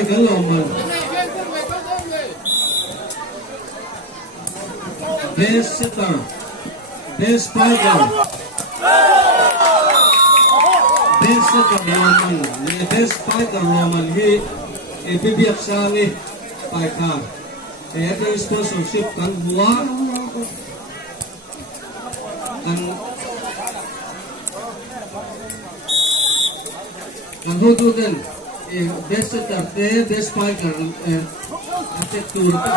bay cái lồng mà best setter best spider best setter lồng mình best spider lồng mình hi cái việc sang đi bài cả cái sponsorship kan bua kan hô tu den best setter best spider cái tour cái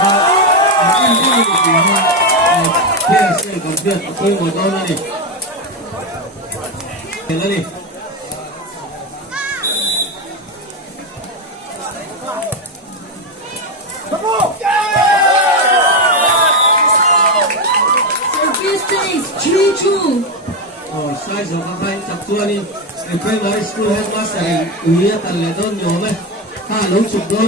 anh đi thì ha best cái còn việc tôi ngồi đâu này thế là đi sai rồi các bạn chặt tua đi cái nói school headmaster uya tan le don yo me ta lúc chụp don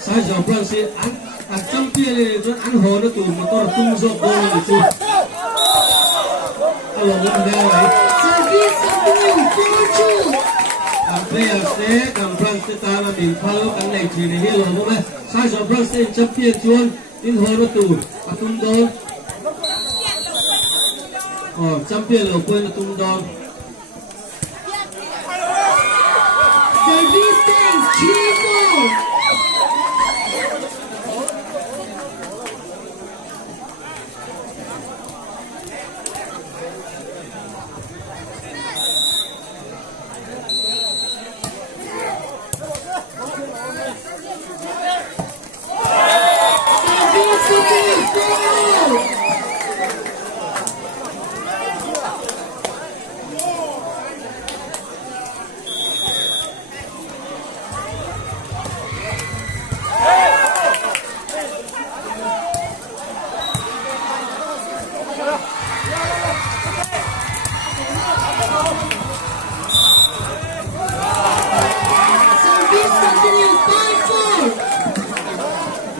sai rồi plan si ăn trong kia rồi ăn hồ nó tụi mà tôi tung rộp don này chứ alo làm đeo vậy players thế cầm plan sẽ ta là mình follow cái này chỉ để hiểu rồi đấy sai rồi plan sẽ chấp tiền chuông in hồ nó tụ và tung đón chấp tiền là quên là tung đón service thanks 3-4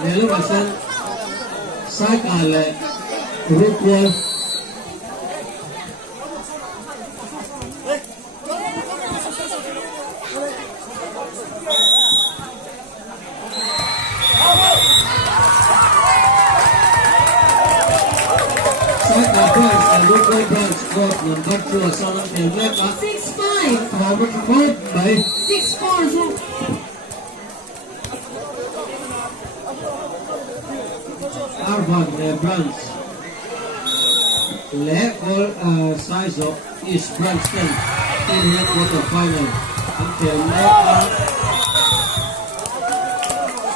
nếu mà sân sai cả là rút quân sai cả Bryce là rút quân Bryce got number 2 sau đó thì lên là 6-5 họ mất phút 7 6-4 Arvan Brands Le all size of East Branston in the quarter final until now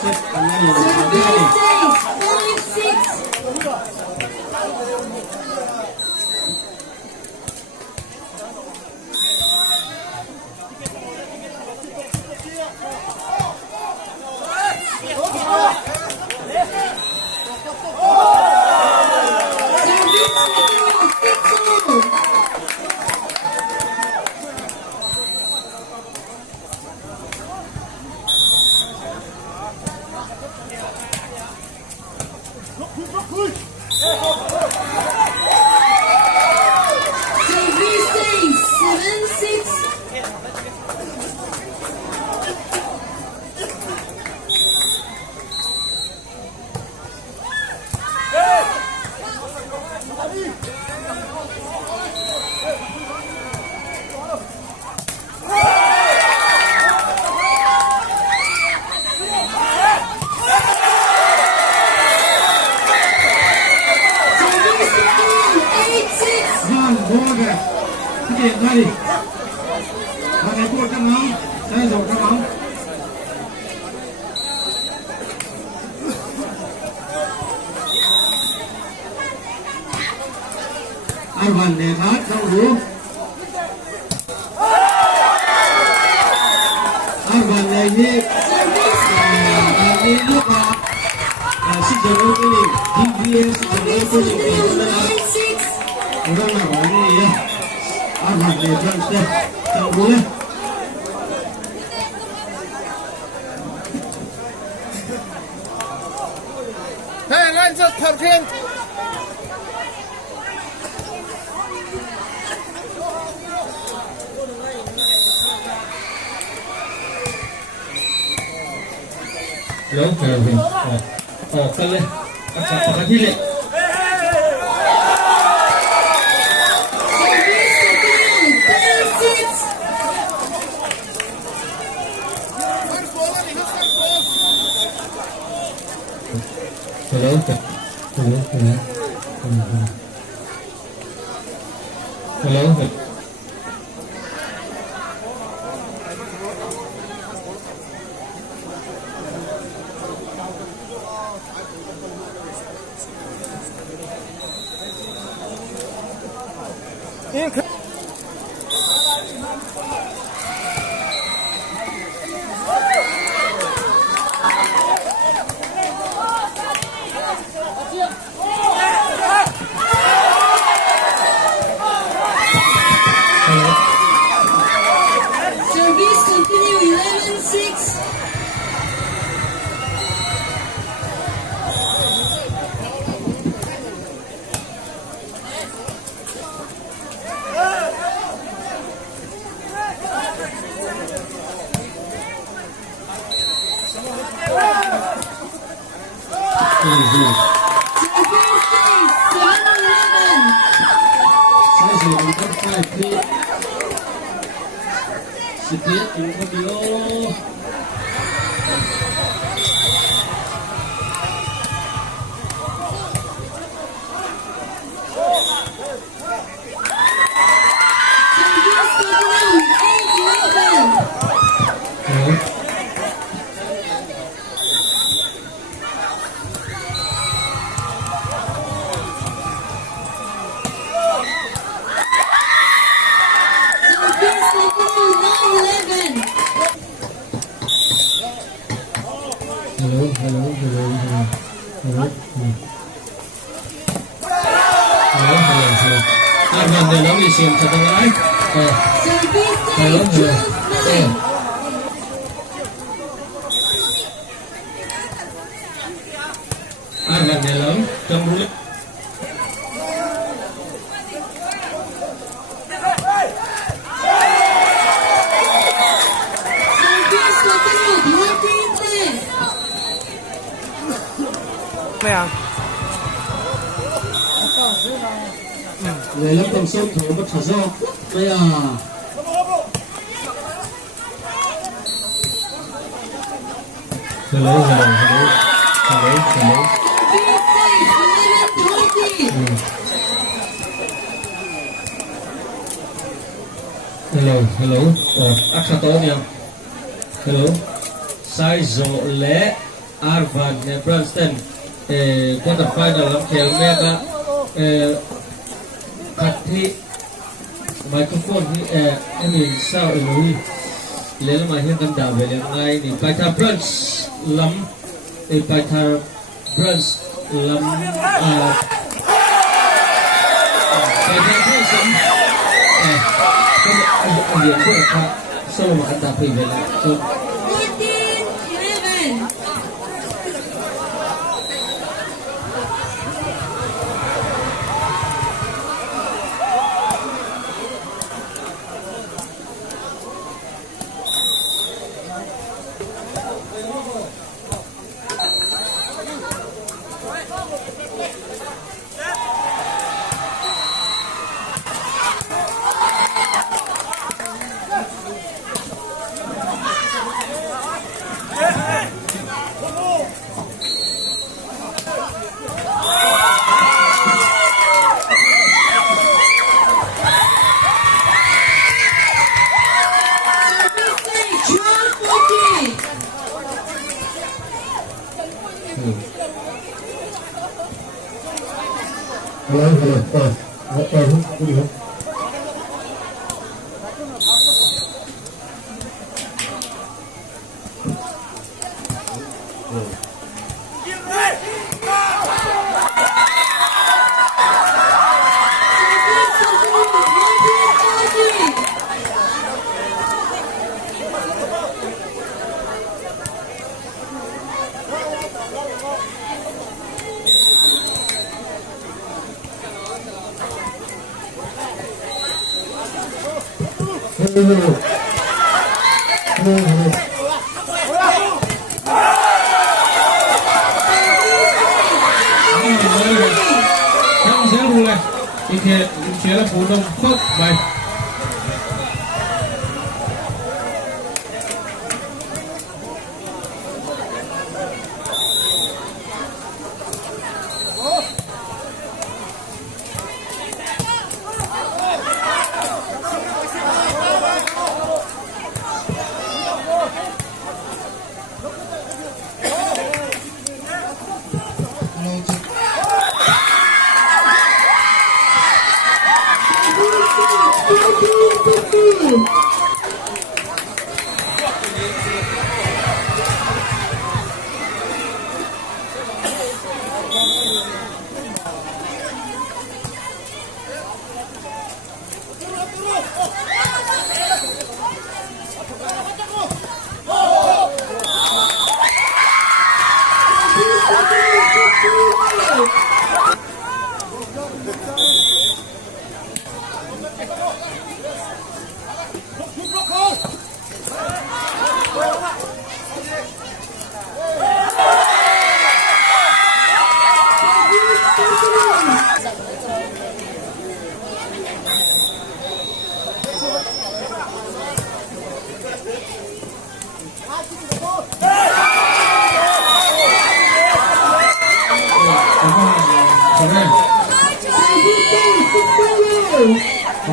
set another 点那里，把你过干嘛？伸手干嘛？An Văn để thoát trong rú. An Văn này đi nước vào. Xin chào các bạn, GPS xin chào các bạn. Ở đây là hỏi cái gì đây? An Văn để thoát đây, chào bố lên. Hey, lines up, Pumpkin! แล้วเห็นออกกันเลยอาจารย์ปกติเลย Hello, hello, hello, hello. Service continue 11-6. Người lớp đồng sâu thổ bất thở do bây giờ hello Akhatonio hello Saizo Le Arvan Branston quarter final of Kelmega Cut the microphone sao lui lấy mà hiện tâm đạo về lần này thì bài thơ brunch lắm thì bài thơ brunch lắm bài thơ thứ sống cái điểm của các solo mà anh ta về lại 14-11. India là phổ đông phước mày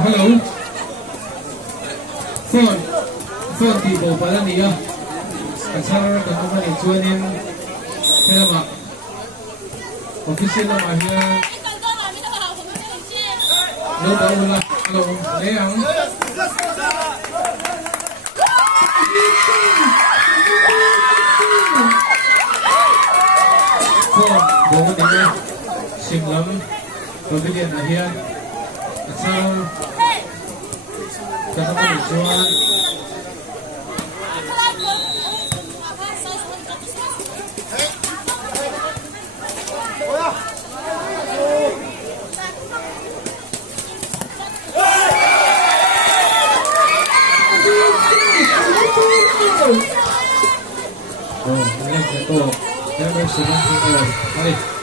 hello phone thì bộ phải là gì không cảnh sát nó cần có những chuyên em thế là mà official là mà hiện lâu đâu là hello đấy không phone bộ cái này sim lắm rồi cái điện là hiện cảnh sát Jangan berjuang. Oh, ini satu. Jangan berjuang. Mari.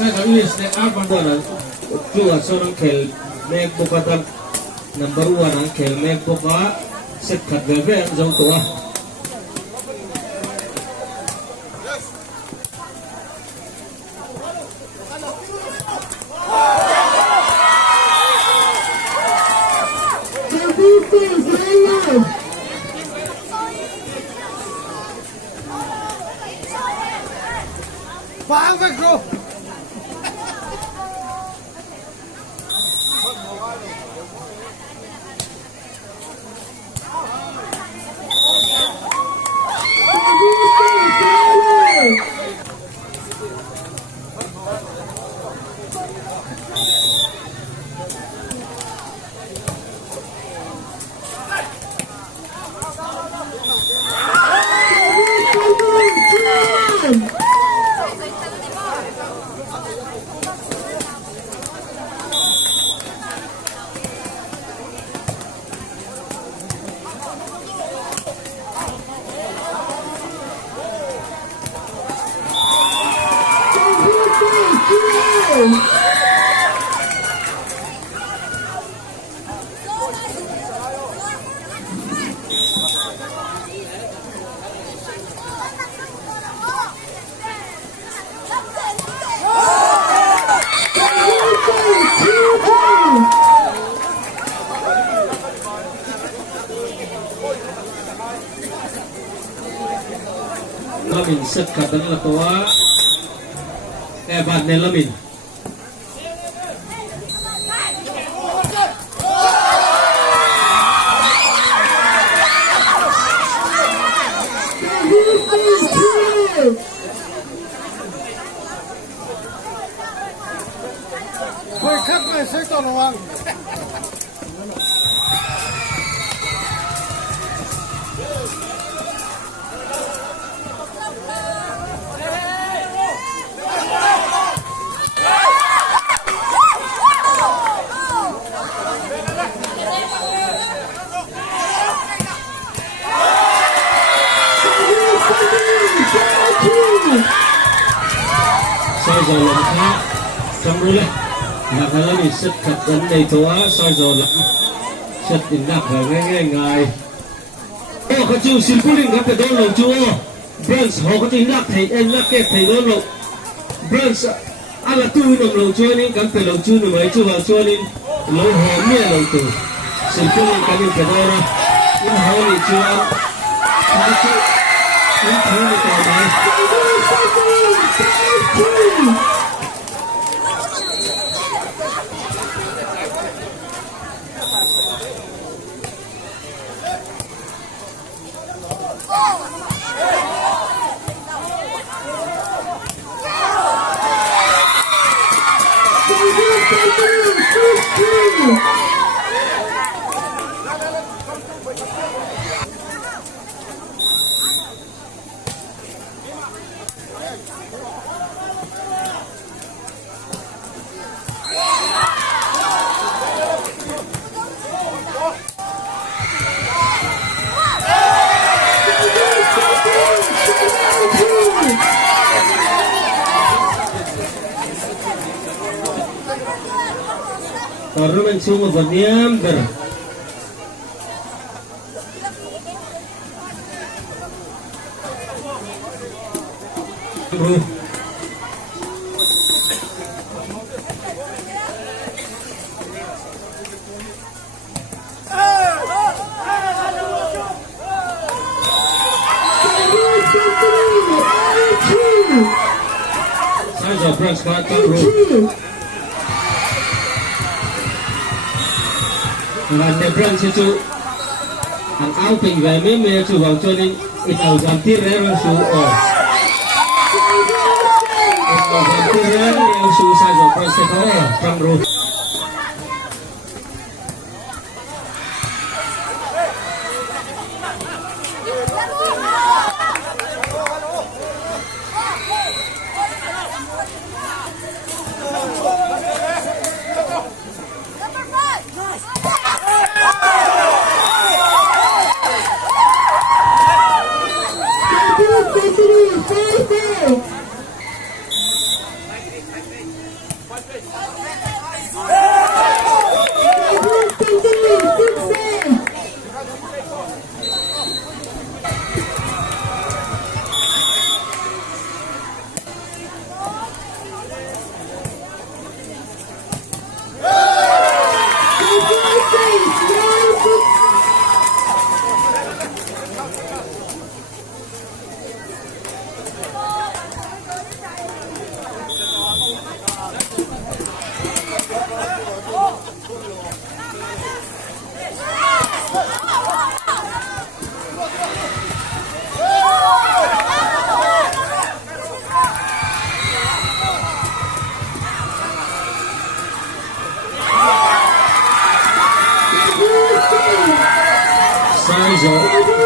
Saya kami ni apa mana tu seorang kel mek buka tak number 1 ang kel mek buka sekat bebe ang jauh tua. Bang phải không? Lamin sekat dan latua ban Lamin. Thôi khắc này sẽ còn hoàng. giờ lắm khác trong đó là phải là bị sức thật vấn đềตัวsai giờ lắm sức tình nặng và ngay ngay ô có chú xin quyết định các cái đó lồng chú Bruns họ có tình nặng thầy em nặng kẹp thầy đó lồng Bruns à là tu đồng lồng chú nên các cái lồng chú nữa mấy chú vào chú nên lồng hòm nhẹ lồng chú xin quyết định các cái đó ra nhưng họ thì chú ăn chú những thứ này còn đấy Orang cuma berdiam ber. Saya jawab sekarang. Và đẹp răng cho chú hàng áo tình về mấy mẹ chú vào cho nên ít áo giảm tiết ra răng chú ở áo giảm tiết ra răng chú sai rồi con sẽ có ở trong rồi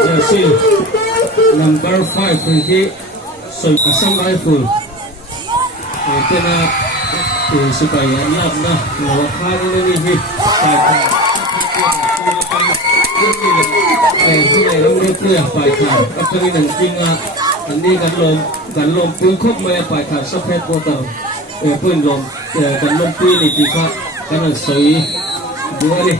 jersey number 5 free kick so asam rifle itu na supaya niat na melakukan ini ini orang itu phải thảo các cái này chính là ini gắn lồng pui khúc mày phải thảo sắp hết vô tàu pui lồng gắn lồng pui này thì khác cái này sấy bữa đi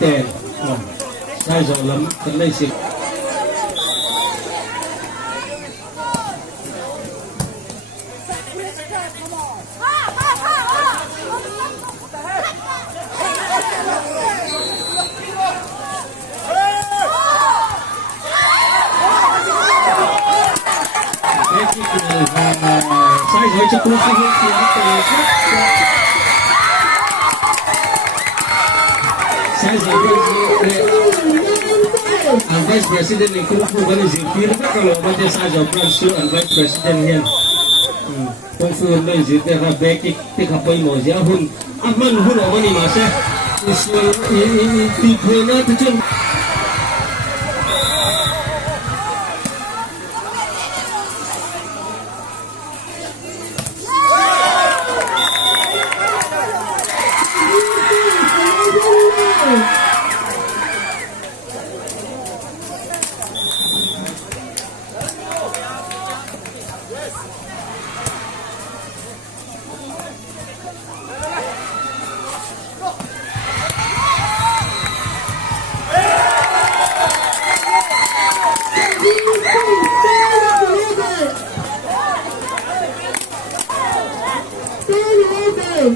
tiền sai rồi lắm cái này xịt sai rồi cho tôi sai rồi Vice President ni kung fu kan zikir na kalau macam saja Pransu Vice President yan kung fu na zikir na beki tikapoy mo siya hun aman hun aman ni masa ini tipe na tujuan Sai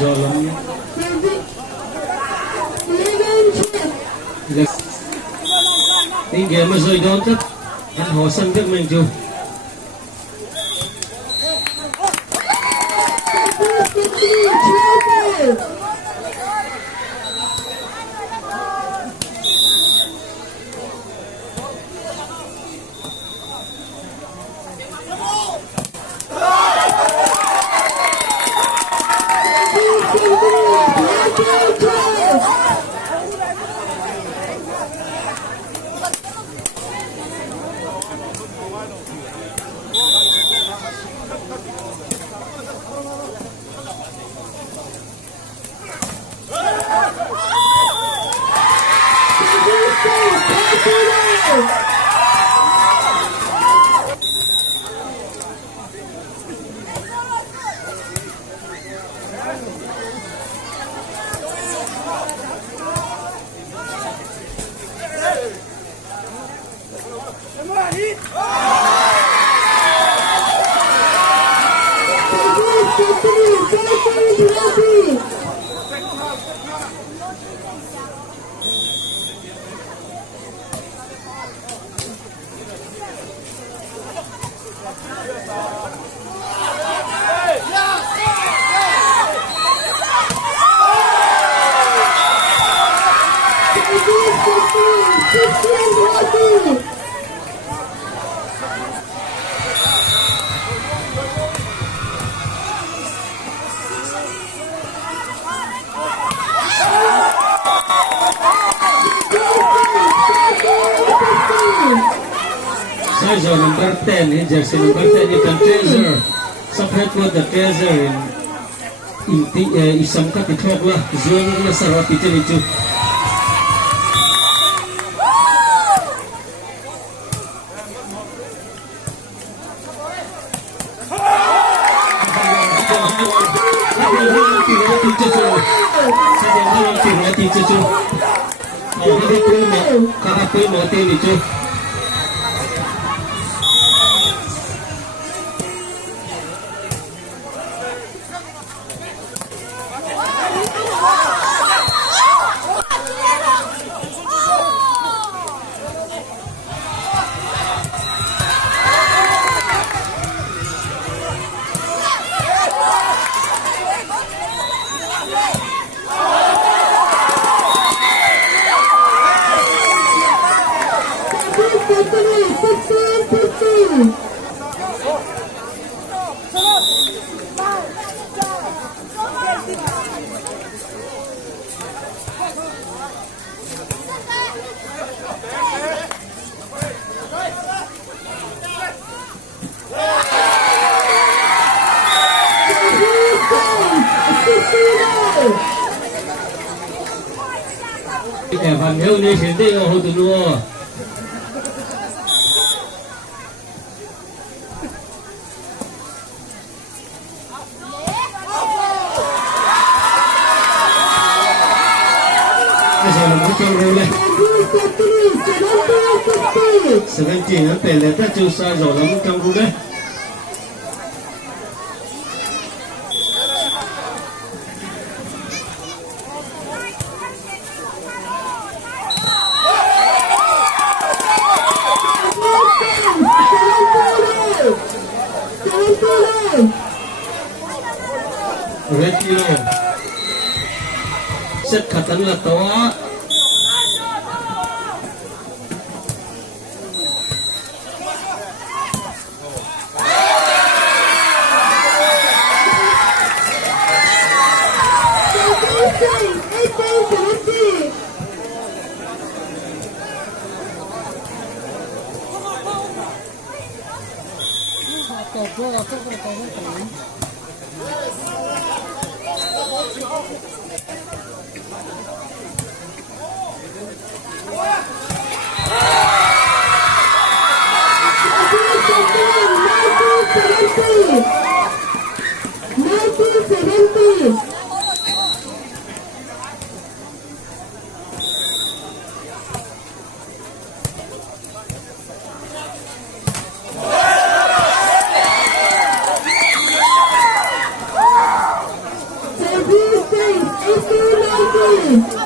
rồi lắm. Tiếng ghế mà rơi đón tất anh họ sân trước mình chưa. Size number 10 in jersey number 10 is the treasure. Separate with the treasure in isang katiklog lah. Zuan na sarap itu. Van Hill ni sendiri oh tu dua. Asal macam rule. 17 nanti letak cusa zolam macam rule. Retiro set khatan la tawa ต่อตัวเราต้องไปต่อตัว 1970. Service time 18-19.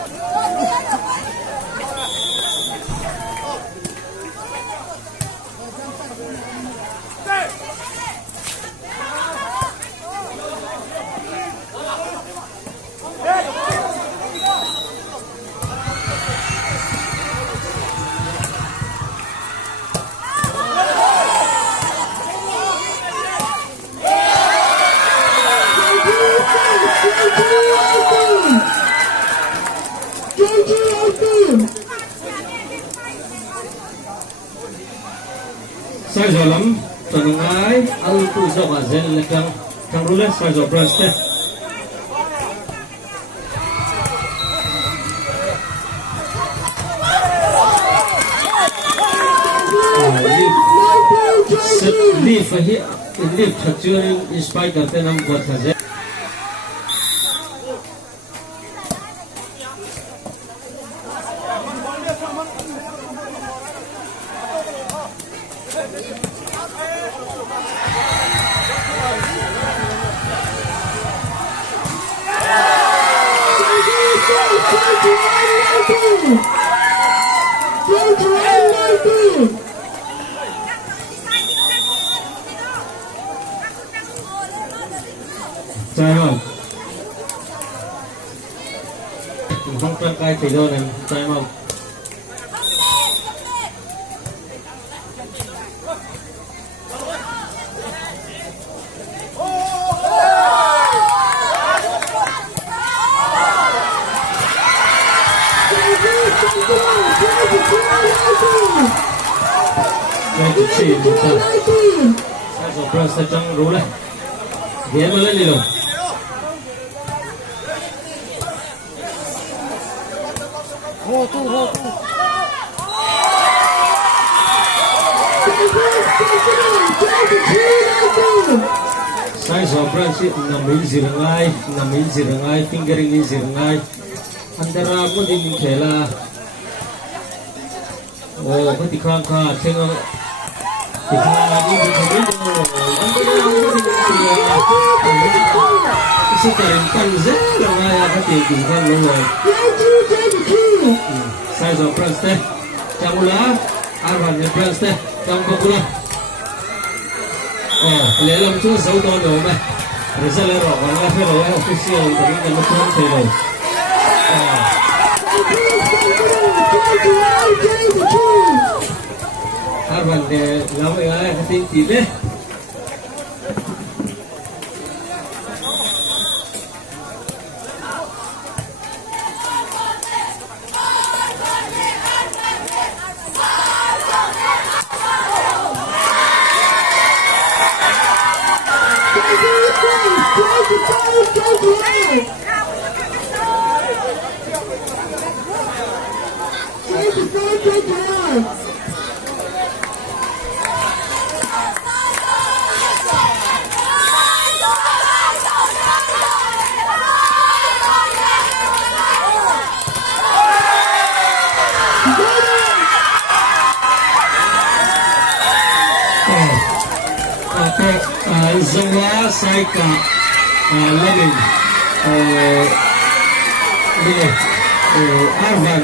sai rồi lắm tuần ái ăn tụ dọc ở dân là càng rú lên sai rồi bronze thế leave for here leave thật chưa in spite of the number of the Try out. Không cần cái thì đâu này, try out. Đây là chỉ một tờ. Sai số bronze trong rú này. Ghé vào lên đi rồi. Hô tu. Sai số bronze nằm in zirangai, fingering in zirangai. Antara pun di khela. Oh, pati khang tengok. Sekarang kan zero ya pati kan loh. Size of bronze teh. Camula, Arvan ya bronze teh. Cam popular. Oh, lelam tu sâu to đồ này. Result là rồi, còn là phải rồi official thì cái nó không thể rồi. Arvan de lawan ai hati tile. Zongwa Saika Lemon Arvan